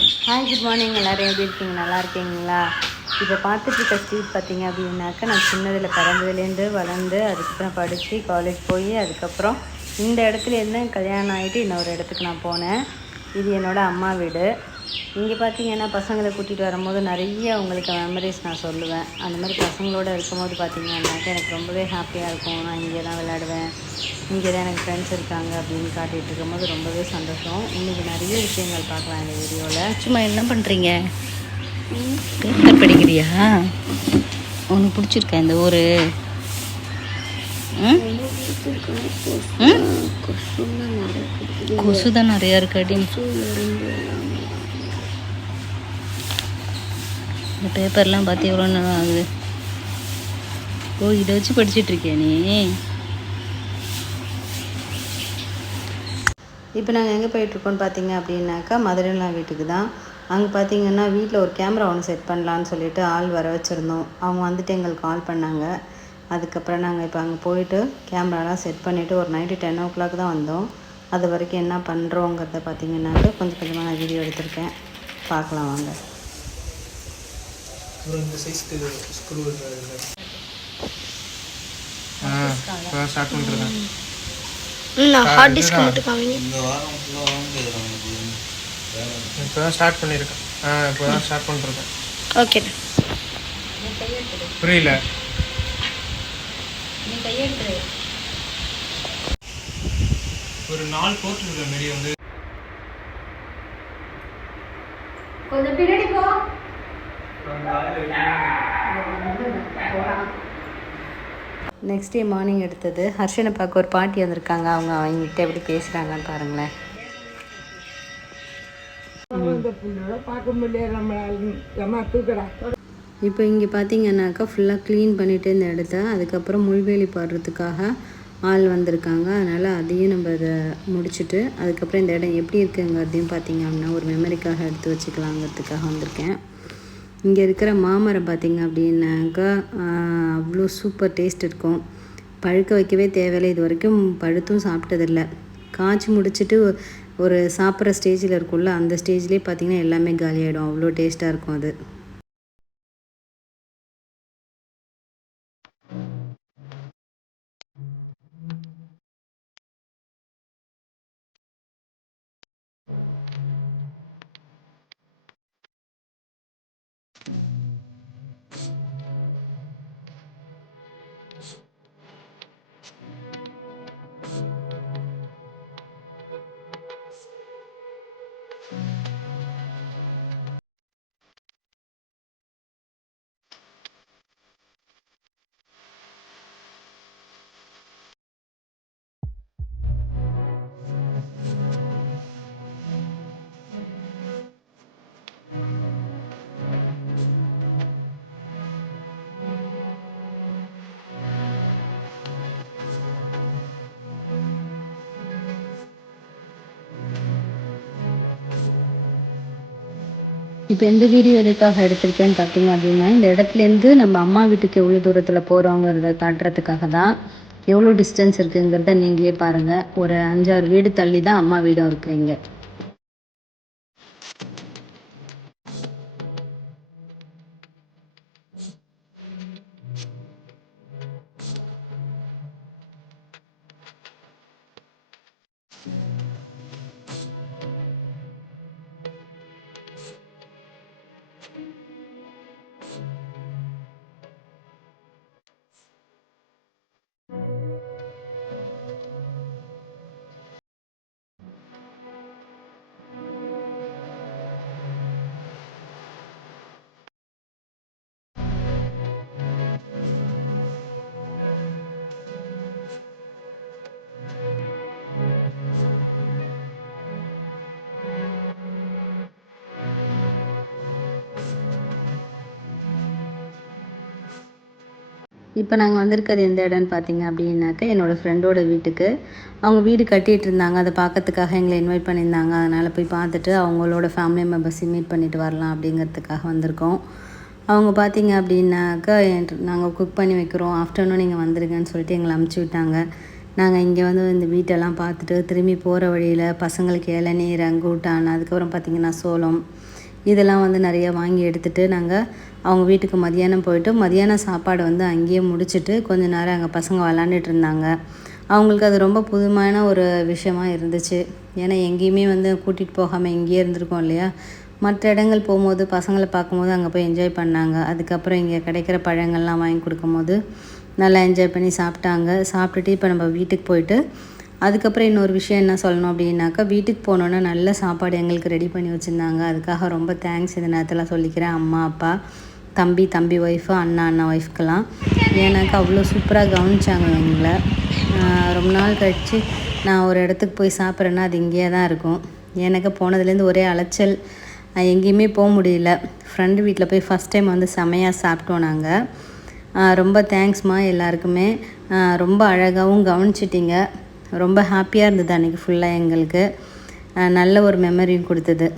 Hi, good morning. எல்லோரும் எப்படி இருக்கீங்க? நல்லா இருக்கீங்களா? இப்போ பார்த்துட்ருக்க ஸ்ட்ரீட் பார்த்தீங்க அப்படின்னாக்கா, நான் சின்னதில் பிறந்ததுலேருந்து வளர்ந்து அதுக்கப்புறம் படித்து காலேஜ் போய் அதுக்கப்புறம் இந்த இடத்துலேருந்து கல்யாணம் ஆகிட்டு இன்னொரு இடத்துக்கு நான் போனேன். இது என்னோடய அம்மா வீடு. இங்கே பார்த்தீங்கன்னா பசங்களை கூட்டிகிட்டு வரும்போது நிறைய உங்களுக்கு மெமரிஸ் நான் சொல்லுவேன். அந்த மாதிரி பசங்களோடு இருக்கும்போது பார்த்தீங்கன்னாக்கா எனக்கு ரொம்பவே ஹாப்பியாக இருக்கும். நான் இங்கே தான் விளையாடுவேன், இங்கே தான் எனக்கு ஃப்ரெண்ட்ஸ் இருக்காங்க அப்படின்னு காட்டிகிட்டு இருக்கும்போது ரொம்பவே சந்தோஷம். இன்றைக்கி நிறைய விஷயங்கள் பார்க்கலாம் இந்த வீடியோவில். சும்மா என்ன பண்ணுறீங்க? பேப்பர் படிக்கிறியா? உனக்கு பிடிச்சிருக்கா இந்த ஊர்? கொசு தான் நிறையா இருக்காடி. இந்த பேப்பர்லாம் பார்த்து எவ்வளோ நேரம் ஆகுது? ஓ, இதை வச்சு படிச்சுட்ருக்கியா நீ? இப்போ நாங்கள் எங்கே போயிட்டுருக்கோன்னு பார்த்தீங்க அப்படின்னாக்கா மதுரைலா வீட்டுக்கு தான். அங்கே பார்த்தீங்கன்னா வீட்டில் ஒரு கேமரா ஒன்று செட் பண்ணலான்னு சொல்லிட்டு ஆள் வர வச்சுருந்தோம். அவங்க வந்துட்டு எங்களுக்கு கால் பண்ணாங்க. அதுக்கப்புறம் நாங்கள் இப்போ அங்கே போயிட்டு கேமராலாம் செட் பண்ணிவிட்டு ஒரு நைட்டு 10 o'clock தான் வந்தோம். அது வரைக்கும் என்ன பண்ணுறோங்கிறத பார்த்தீங்கன்னாக்க கொஞ்சம் கொஞ்சமாக நான் வீடியோ எடுத்திருக்கேன். பார்க்கலாம் வாங்க. இந்த சைஸ்க்கு ஸ்க்ரூ ஸ்டார்ட் பண்ணுறேன். ஹார்ட் டிஸ்க் மட்டும் காமிங்க. இப்போ தான் ஸ்டார்ட் பண்ணியிருக்கேன். இப்போ தான் ஸ்டார்ட் பண்ணிருக்கேன். ஓகே. புரியல. நீ கையெழுத்து ஒரு 4 போர்ட் இருக்கிற மாரி வந்து கொஞ்சம் பின்னாடி போ. நெக்ஸ்ட் டே மார்னிங் எடுத்தது. ஹர்ஷனை பார்க்க ஒரு பாட்டி வந்திருக்காங்க. அவங்ககிட்ட எப்படி பேசுகிறாங்கன்னு பாருங்களேன். இப்போ இங்கே பார்த்தீங்கன்னாக்கா ஃபுல்லாக க்ளீன் பண்ணிவிட்டு இந்த இடத்த அதுக்கப்புறம் முள்வேலி பாடுறதுக்காக ஆள் வந்திருக்காங்க. அதனால் அதையும் நம்ம அதை முடிச்சுட்டு அதுக்கப்புறம் இந்த இடம் எப்படி இருக்குங்கிறதையும் பார்த்திங்க அப்படின்னா ஒரு மெமரிக்காக எடுத்து வச்சுக்கலாங்கிறதுக்காக வந்திருக்கேன். இங்கே இருக்கிற மாமரம் பார்த்திங்க அப்படின்னாக்கா அவ்வளோ சூப்பர் டேஸ்ட் இருக்கும். பழுக்க வைக்கவே தேவையில்லை. இது வரைக்கும் பழுத்தும் சாப்பிட்டதில்லை. காய்ச்சி முடிச்சுட்டு ஒரு சாப்பிட்ற ஸ்டேஜில் இருக்கும்ல, அந்த ஸ்டேஜ்லேயே பார்த்திங்கன்னா எல்லாமே காலியாகிடும். அவ்வளோ டேஸ்ட்டாக இருக்கும் அது. இப்போ எந்த வீடியோ எதுக்காக எடுத்திருக்கேன்னு பார்த்தீங்க அப்படின்னா, இந்த இடத்துலேருந்து நம்ம அம்மா வீட்டுக்கு எவ்வளோ தூரத்தில் போகிறோங்கிறத காட்டுறதுக்காக தான். எவ்வளோ டிஸ்டன்ஸ் இருக்குங்கிறத நீங்களே பாருங்கள். ஒரு 5-6 வீடு தள்ளி தான் அம்மா வீடும் இருக்குது இங்கே. இப்போ நாங்கள் வந்திருக்கிறது எந்த இடம்னு பார்த்தீங்க அப்படின்னாக்கா, என்னோடய ஃப்ரெண்டோட வீட்டுக்கு. அவங்க வீடு கட்டிகிட்டு இருந்தாங்க. அதை பார்க்கறதுக்காக எங்களை இன்வைட் பண்ணியிருந்தாங்க. அதனால் போய் பார்த்துட்டு அவங்களோட ஃபேமிலி மெம்பர்ஸையும் மீட் பண்ணிவிட்டு வரலாம் அப்படிங்கிறதுக்காக வந்திருக்கோம். அவங்க பார்த்தீங்க அப்படின்னாக்கா நாங்கள் குக் பண்ணி வைக்கிறோம், ஆஃப்டர்நூன் நீங்கள் வந்துடுங்கன்னு சொல்லிட்டு எங்களை அமுச்சு விட்டாங்க. நாங்கள் இங்கே வந்து இந்த வீட்டெல்லாம் பார்த்துட்டு திரும்பி போகிற வழியில் பசங்களுக்கு இளநீர் ரங்கூட்டான் அதுக்கப்புறம் பார்த்திங்கன்னா சோளம் இதெல்லாம் வந்து நிறைய வாங்கி எடுத்துகிட்டு நாங்கள் அவங்க வீட்டுக்கு மதியானம் போயிட்டு மதியானம் சாப்பாடு வந்து அங்கேயே முடிச்சுட்டு கொஞ்ச நேரம் அங்கே பசங்க விளாண்டுட்டு இருந்தாங்க. அவங்களுக்கு அது ரொம்ப புதுமையான ஒரு விஷயமா இருந்துச்சு. ஏன்னா எங்கேயுமே வந்து கூட்டிகிட்டு போகாமல் இங்கேயே இருந்திருக்கோம் இல்லையா. மற்ற இடங்கள் போகும்போது பசங்களை பார்க்கும்போது அங்கே போய் என்ஜாய் பண்ணாங்க. அதுக்கப்புறம் இங்கே கிடைக்கிற பழங்கள்லாம் வாங்கி கொடுக்கும்போது நல்லா என்ஜாய் பண்ணி சாப்பிட்டாங்க. சாப்பிட்டுட்டு இப்போ நம்ம வீட்டுக்கு போயிட்டு அதுக்கப்புறம் இன்னொரு விஷயம் என்ன சொல்லணும் அப்படின்னாக்கா, வீட்டுக்கு போனோன்னா நல்ல சாப்பாடு எங்களுக்கு ரெடி பண்ணி வச்சுருந்தாங்க. அதுக்காக ரொம்ப தேங்க்ஸ் இந்த நேரத்தில் சொல்லிக்கிறேன். அம்மா அப்பா தம்பி ஒய்ஃபு அண்ணா ஒய்ஃப்க்கெல்லாம். ஏன்னாக்கா அவ்வளோ சூப்பராக கவனிச்சாங்க எங்களை. ரொம்ப நாள் கழித்து நான் ஒரு இடத்துக்கு போய் சாப்பிட்றேன்னா அது இங்கேயே தான் இருக்கும். எனக்கு போனதுலேருந்து ஒரே அலைச்சல், எங்கேயுமே போக முடியல. ஃப்ரெண்டு வீட்டில் போய் ஃபஸ்ட் டைம் வந்து செமையாக சாப்பிட்டோம் நாங்கள். ரொம்ப தேங்க்ஸ்மா எல்லாருக்குமே. ரொம்ப அழகாகவும் கவனிச்சிட்டிங்க. ரொம்ப ஹாப்பியாக இருந்தது அன்றைக்கி ஃபுல்லாக எங்களுக்கு. நல்ல ஒரு மெமரியும் கொடுத்தது.